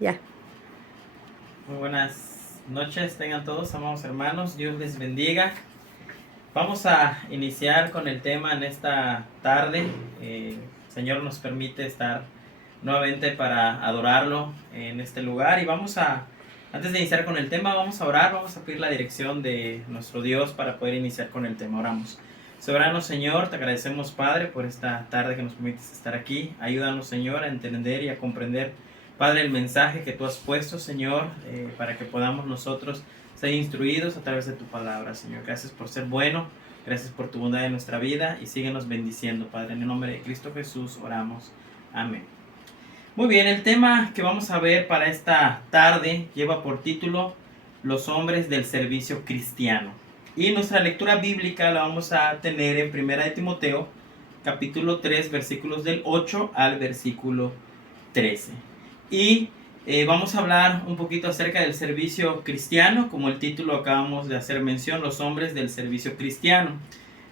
Ya. Muy buenas noches, tengan todos, amados hermanos, Dios les bendiga. Vamos a iniciar con el tema en esta tarde. El Señor nos permite estar nuevamente para adorarlo en este lugar y antes de iniciar con el tema, vamos a orar, vamos a pedir la dirección de nuestro Dios para poder iniciar con el tema. Oramos. Soberano Señor, te agradecemos, Padre, por esta tarde que nos permites estar aquí. Ayúdanos, Señor, a entender y a comprender, Padre, el mensaje que tú has puesto, Señor, para que podamos nosotros ser instruidos a través de tu palabra, Señor. Gracias por ser bueno, gracias por tu bondad en nuestra vida y síguenos bendiciendo, Padre. En el nombre de Cristo Jesús oramos. Amén. Muy bien, el tema que vamos a ver para esta tarde lleva por título Los hombres del servicio cristiano. Y nuestra lectura bíblica la vamos a tener en 1 Timoteo, capítulo 3, versículos del 8 al versículo 13. Y vamos a hablar un poquito acerca del servicio cristiano, como el título acabamos de hacer mención, los hombres del servicio cristiano.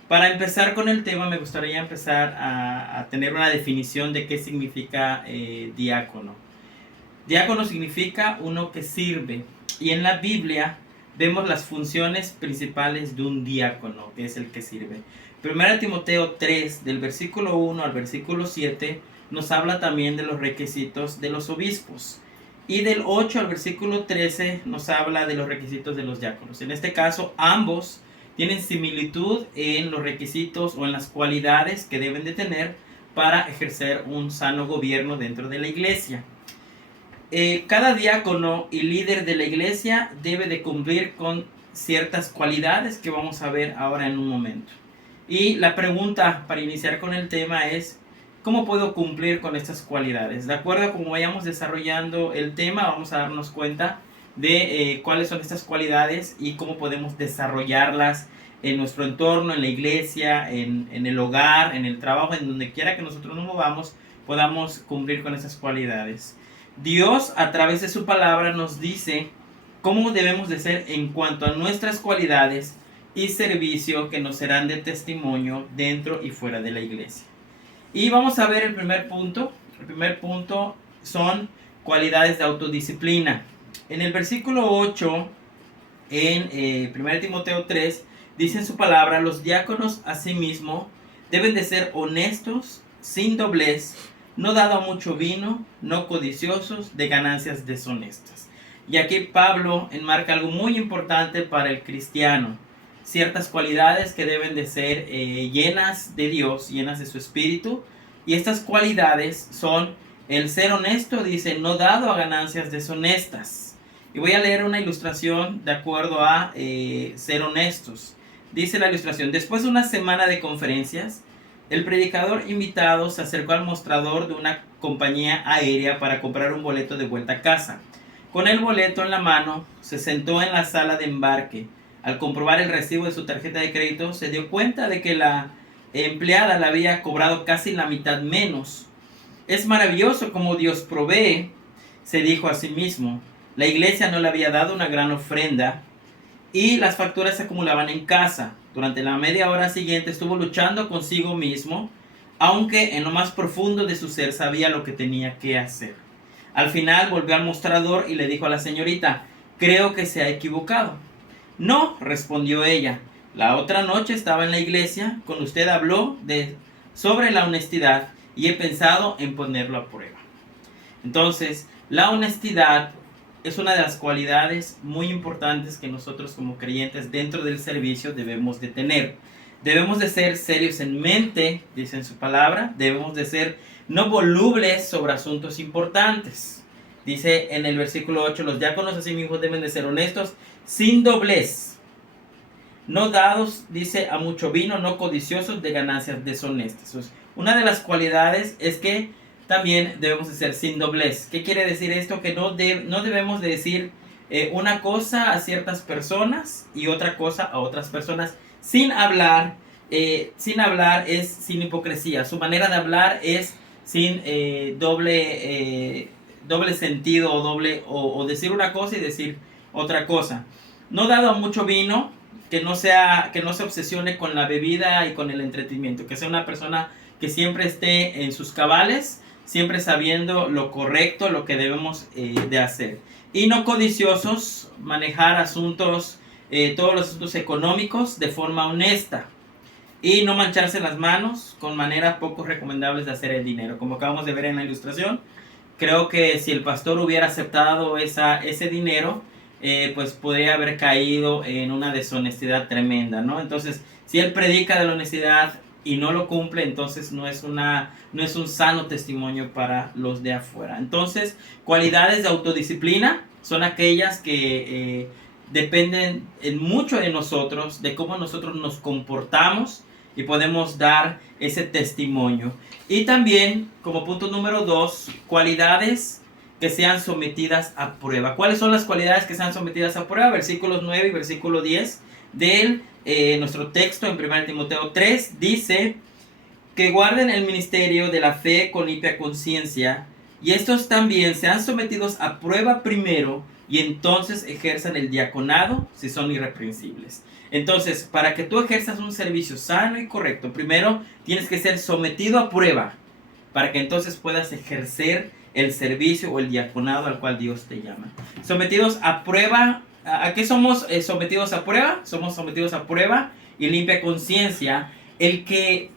Para empezar con el tema, me gustaría empezar a tener una definición de qué significa diácono. Diácono significa uno que sirve. Y en la Biblia vemos las funciones principales de un diácono, que es el que sirve. 1 Timoteo 3, del versículo 1 al versículo 7, nos habla también de los requisitos de los obispos. Y del 8 al versículo 13 nos habla de los requisitos de los diáconos. En este caso, ambos tienen similitud en los requisitos o en las cualidades que deben de tener para ejercer un sano gobierno dentro de la iglesia. Cada diácono y líder de la iglesia debe de cumplir con ciertas cualidades que vamos a ver ahora en un momento. Y la pregunta para iniciar con el tema es, ¿cómo puedo cumplir con estas cualidades? De acuerdo a cómo vayamos desarrollando el tema, vamos a darnos cuenta de cuáles son estas cualidades y cómo podemos desarrollarlas en nuestro entorno, en la iglesia, en el hogar, en el trabajo, en donde quiera que nosotros nos movamos, podamos cumplir con esas cualidades. Dios, a través de su palabra, nos dice cómo debemos de ser en cuanto a nuestras cualidades y servicio que nos serán de testimonio dentro y fuera de la iglesia. Y vamos a ver el primer punto. El primer punto son cualidades de autodisciplina. En el versículo 8, en 1 Timoteo 3, dice en su palabra, los diáconos asimismo deben de ser honestos, sin doblez, no dado a mucho vino, no codiciosos de ganancias deshonestas. Y aquí Pablo enmarca algo muy importante para el cristiano. Ciertas cualidades que deben de ser llenas de Dios, llenas de su espíritu. Y estas cualidades son el ser honesto, dice, no dado a ganancias deshonestas. Y voy a leer una ilustración de acuerdo a ser honestos. Dice la ilustración, después de una semana de conferencias, el predicador invitado se acercó al mostrador de una compañía aérea para comprar un boleto de vuelta a casa. Con el boleto en la mano, se sentó en la sala de embarque. Al comprobar el recibo de su tarjeta de crédito, se dio cuenta de que la empleada le había cobrado casi la mitad menos. Es maravilloso como Dios provee, se dijo a sí mismo. La iglesia no le había dado una gran ofrenda y las facturas se acumulaban en casa. Durante la media hora siguiente estuvo luchando consigo mismo, aunque en lo más profundo de su ser sabía lo que tenía que hacer. Al final volvió al mostrador y le dijo a la señorita, creo que se ha equivocado. No, respondió ella. La otra noche estaba en la iglesia, con usted habló sobre la honestidad y he pensado en ponerlo a prueba. Entonces, la honestidad es una de las cualidades muy importantes que nosotros como creyentes dentro del servicio debemos de tener. Debemos de ser serios en mente, dice en su palabra, debemos de ser no volubles sobre asuntos importantes. Dice en el versículo 8, los diáconos asimismo deben de ser honestos, sin doblez, no dados, dice, a mucho vino, no codiciosos de ganancias deshonestas. Entonces, una de las cualidades es que también debemos de ser sin doblez. ¿Qué quiere decir esto? Que no debemos de decir una cosa a ciertas personas y otra cosa a otras personas sin hablar. Sin hablar es sin hipocresía. Su manera de hablar es sin doble sentido o decir una cosa y decir otra cosa. No dado a mucho vino, que no se obsesione con la bebida y con el entretenimiento, que sea una persona que siempre esté en sus cabales, siempre sabiendo lo correcto, lo que debemos de hacer. Y no codiciosos, manejar asuntos, todos los asuntos económicos de forma honesta. Y no mancharse las manos con maneras poco recomendables de hacer el dinero. Como acabamos de ver en la ilustración, creo que si el pastor hubiera aceptado ese dinero, pues podría haber caído en una deshonestidad tremenda, ¿no? Entonces, si él predica de la honestidad y no lo cumple, entonces no es un sano testimonio para los de afuera. Entonces, cualidades de autodisciplina son aquellas que dependen mucho de nosotros, de cómo nosotros nos comportamos y podemos dar ese testimonio. Y también, como punto número 2, cualidades que sean sometidas a prueba. ¿Cuáles son las cualidades que sean sometidas a prueba? Versículos 9 y versículo 10 de nuestro texto en 1 Timoteo 3 dice que guarden el ministerio de la fe con limpia conciencia, y estos también sean sometidos a prueba primero, y entonces ejerzan el diaconado si son irreprensibles. Entonces, para que tú ejerzas un servicio sano y correcto, primero tienes que ser sometido a prueba, para que entonces puedas ejercer el servicio o el diaconado al cual Dios te llama. Sometidos a prueba. ¿A qué somos sometidos a prueba? Somos sometidos a prueba y limpia conciencia. El que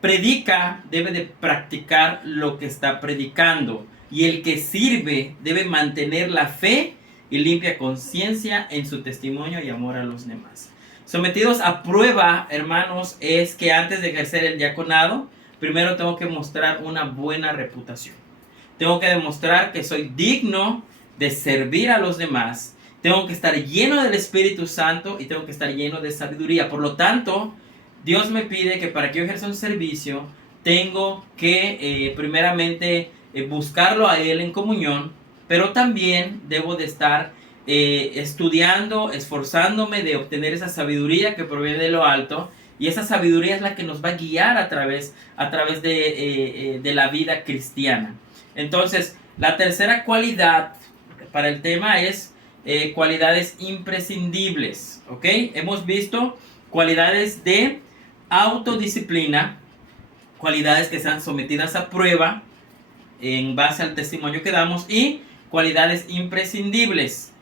predica debe de practicar lo que está predicando, y el que sirve debe mantener la fe y limpia conciencia en su testimonio y amor a los demás. Sometidos a prueba, hermanos, es que antes de ejercer el diaconado, primero tengo que mostrar una buena reputación. Tengo que demostrar que soy digno de servir a los demás. Tengo que estar lleno del Espíritu Santo y tengo que estar lleno de sabiduría. Por lo tanto, Dios me pide que para que yo ejerza un servicio, tengo que primeramente buscarlo a Él en comunión, pero también debo de estar estudiando, esforzándome de obtener esa sabiduría que proviene de lo alto, y esa sabiduría es la que nos va a guiar a través de la vida cristiana. Entonces, la tercera cualidad para el tema es cualidades imprescindibles, ¿ok? Hemos visto cualidades de autodisciplina, cualidades que sean sometidas a prueba en base al testimonio que damos, y cualidades imprescindibles.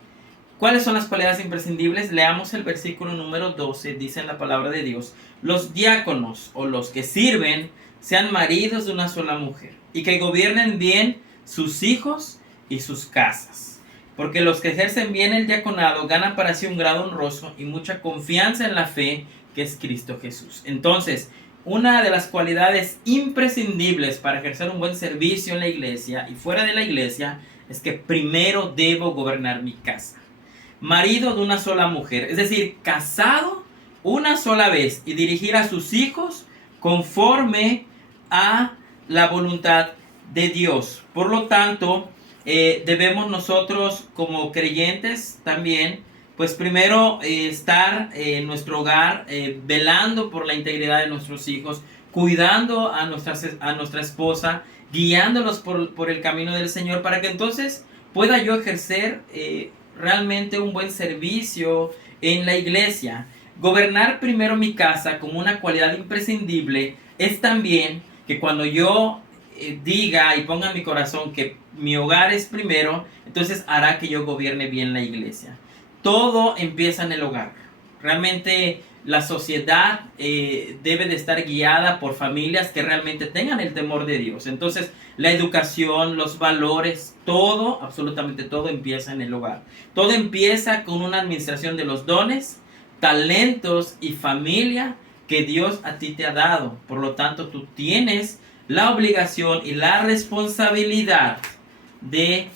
¿Cuáles son las cualidades imprescindibles? Leamos el versículo número 12, dice en la palabra de Dios: los diáconos o los que sirven sean maridos de una sola mujer, y que gobiernen bien sus hijos y sus casas. Porque los que ejercen bien el diaconado ganan para sí un grado honroso y mucha confianza en la fe que es Cristo Jesús. Entonces, una de las cualidades imprescindibles para ejercer un buen servicio en la iglesia y fuera de la iglesia es que primero debo gobernar mi casa. Marido de una sola mujer, es decir, casado una sola vez y dirigir a sus hijos conforme a la voluntad de Dios. Por lo tanto, debemos nosotros como creyentes también, pues primero estar en nuestro hogar, velando por la integridad de nuestros hijos, cuidando a nuestra esposa, guiándolos por el camino del Señor, para que entonces pueda yo ejercer realmente un buen servicio en la iglesia. Gobernar primero mi casa como una cualidad imprescindible es también que cuando yo diga y ponga en mi corazón que mi hogar es primero, entonces hará que yo gobierne bien la iglesia. Todo empieza en el hogar. Realmente la sociedad debe de estar guiada por familias que realmente tengan el temor de Dios. Entonces, la educación, los valores, todo, absolutamente todo empieza en el hogar. Todo empieza con una administración de los dones, talentos y familia que Dios a ti te ha dado. Por lo tanto, tú tienes la obligación y la responsabilidad de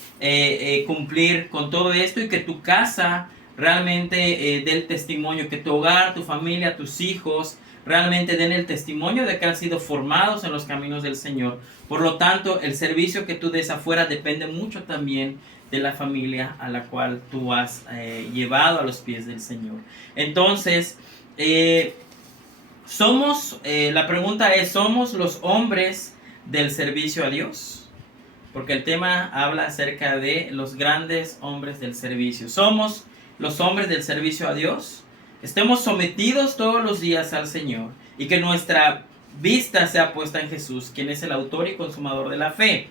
cumplir con todo esto, y que tu casa realmente dé el testimonio, que tu hogar, tu familia, tus hijos realmente den el testimonio de que han sido formados en los caminos del Señor. Por lo tanto, el servicio que tú des afuera depende mucho también de la familia a la cual tú has llevado a los pies del Señor. Entonces, la pregunta es, ¿somos los hombres del servicio a Dios? Porque el tema habla acerca de los grandes hombres del servicio. ¿Somos los hombres del servicio a Dios? Estemos sometidos todos los días al Señor, y que nuestra vista sea puesta en Jesús, quien es el autor y consumador de la fe.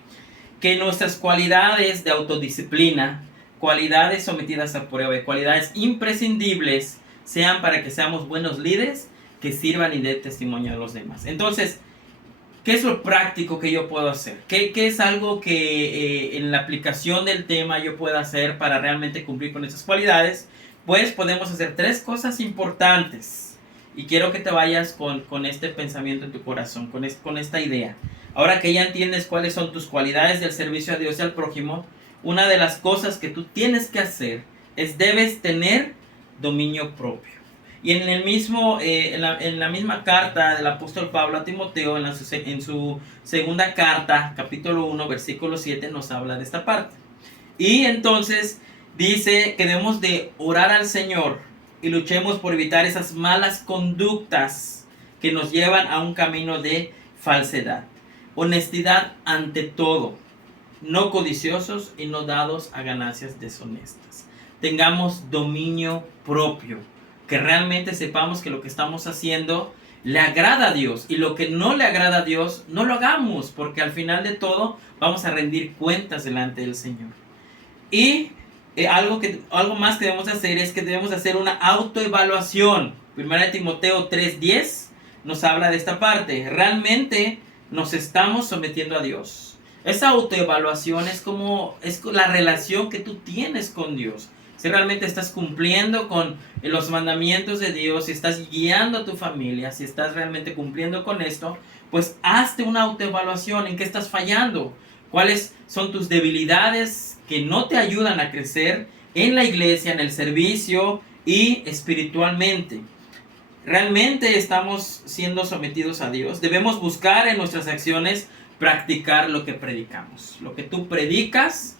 Que nuestras cualidades de autodisciplina, cualidades sometidas a prueba y cualidades imprescindibles sean para que seamos buenos líderes que sirvan y den testimonio a los demás. Entonces, ¿qué es lo práctico que yo puedo hacer? ¿Qué es algo que en la aplicación del tema yo pueda hacer para realmente cumplir con esas cualidades? Pues podemos hacer 3 cosas importantes. Y quiero que te vayas con este pensamiento en tu corazón, con esta idea. Ahora que ya entiendes cuáles son tus cualidades del servicio a Dios y al prójimo, una de las cosas que tú tienes que hacer es debes tener dominio propio. Y en la misma carta del apóstol Pablo a Timoteo, en su segunda carta, capítulo 1, versículo 7, nos habla de esta parte. Y entonces dice que debemos de orar al Señor y luchemos por evitar esas malas conductas que nos llevan a un camino de falsedad. Honestidad ante todo, no codiciosos y no dados a ganancias deshonestas. Tengamos dominio propio, que realmente sepamos que lo que estamos haciendo le agrada a Dios, y lo que no le agrada a Dios no lo hagamos, porque al final de todo vamos a rendir cuentas delante del Señor. Y algo más que debemos hacer es que debemos hacer una autoevaluación. 1 Timoteo 3:10 nos habla de esta parte. Realmente nos estamos sometiendo a Dios. Esa autoevaluación es la relación que tú tienes con Dios. Si realmente estás cumpliendo con los mandamientos de Dios, si estás guiando a tu familia, si estás realmente cumpliendo con esto, pues hazte una autoevaluación. ¿En qué estás fallando? ¿Cuáles son tus debilidades que no te ayudan a crecer en la iglesia, en el servicio y espiritualmente? ¿Realmente estamos siendo sometidos a Dios? Debemos buscar en nuestras acciones practicar lo que predicamos. Lo que tú predicas,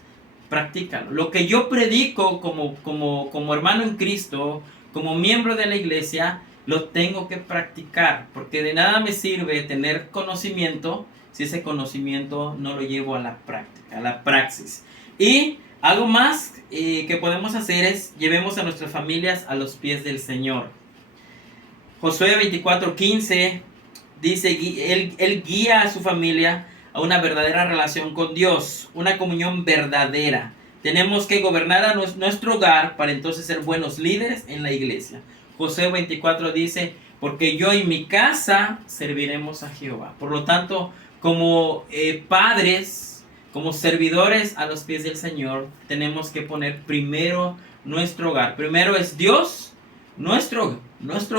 practícalo. Lo que yo predico como hermano en Cristo, como miembro de la iglesia, lo tengo que practicar, porque de nada me sirve tener conocimiento si ese conocimiento no lo llevo a la práctica, a la praxis. Y algo más que podemos hacer es llevemos a nuestras familias a los pies del Señor. Josué 24:15 dice, él guía a su familia a una verdadera relación con Dios, una comunión verdadera. Tenemos que gobernar a nuestro hogar para entonces ser buenos líderes en la iglesia. Josué 24 dice, porque yo y mi casa serviremos a Jehová. Por lo tanto, como padres, como servidores a los pies del Señor, tenemos que poner primero nuestro hogar. Primero es Dios, nuestro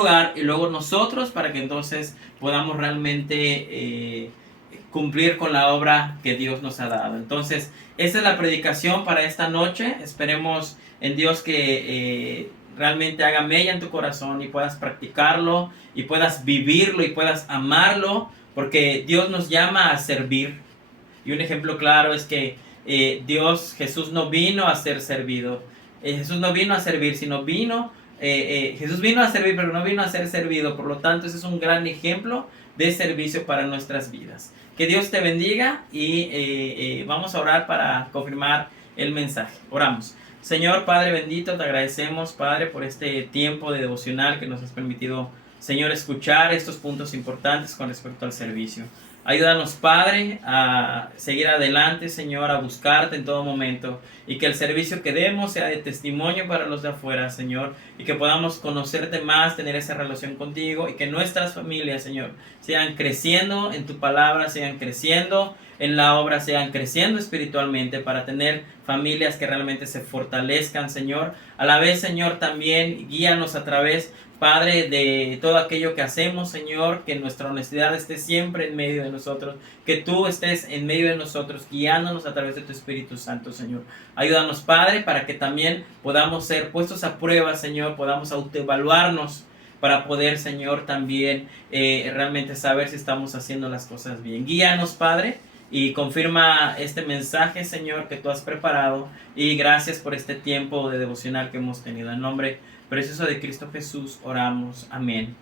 hogar, y luego nosotros, para que entonces podamos realmente cumplir con la obra que Dios nos ha dado. Entonces, esa es la predicación para esta noche. Esperemos en Dios que realmente haga mella en tu corazón y puedas practicarlo y puedas vivirlo y puedas amarlo, porque Dios nos llama a servir. Y un ejemplo claro es que Jesús no vino a ser servido. Jesús no vino a servir, sino Jesús vino a servir, pero no vino a ser servido. Por lo tanto, ese es un gran ejemplo de servicio para nuestras vidas. Que Dios te bendiga y vamos a orar para confirmar el mensaje. Oramos. Señor Padre bendito, te agradecemos, Padre, por este tiempo de devocional que nos has permitido, Señor, escuchar estos puntos importantes con respecto al servicio. Ayúdanos, Padre, a seguir adelante, Señor, a buscarte en todo momento, y que el servicio que demos sea de testimonio para los de afuera, Señor, y que podamos conocerte más, tener esa relación contigo, y que nuestras familias, Señor, sigan creciendo en tu palabra, sigan creciendo en la obra, sigan creciendo espiritualmente, para tener familias que realmente se fortalezcan, Señor. A la vez, Señor, también guíanos a través, Padre, de todo aquello que hacemos, Señor, que nuestra honestidad esté siempre en medio de nosotros, que tú estés en medio de nosotros, guiándonos a través de tu Espíritu Santo, Señor. Ayúdanos, Padre, para que también podamos ser puestos a prueba, Señor, podamos autoevaluarnos para poder, Señor, también realmente saber si estamos haciendo las cosas bien. Guíanos, Padre, y confirma este mensaje, Señor, que tú has preparado, y gracias por este tiempo de devocional que hemos tenido. En nombre precioso de Cristo Jesús oramos. Amén.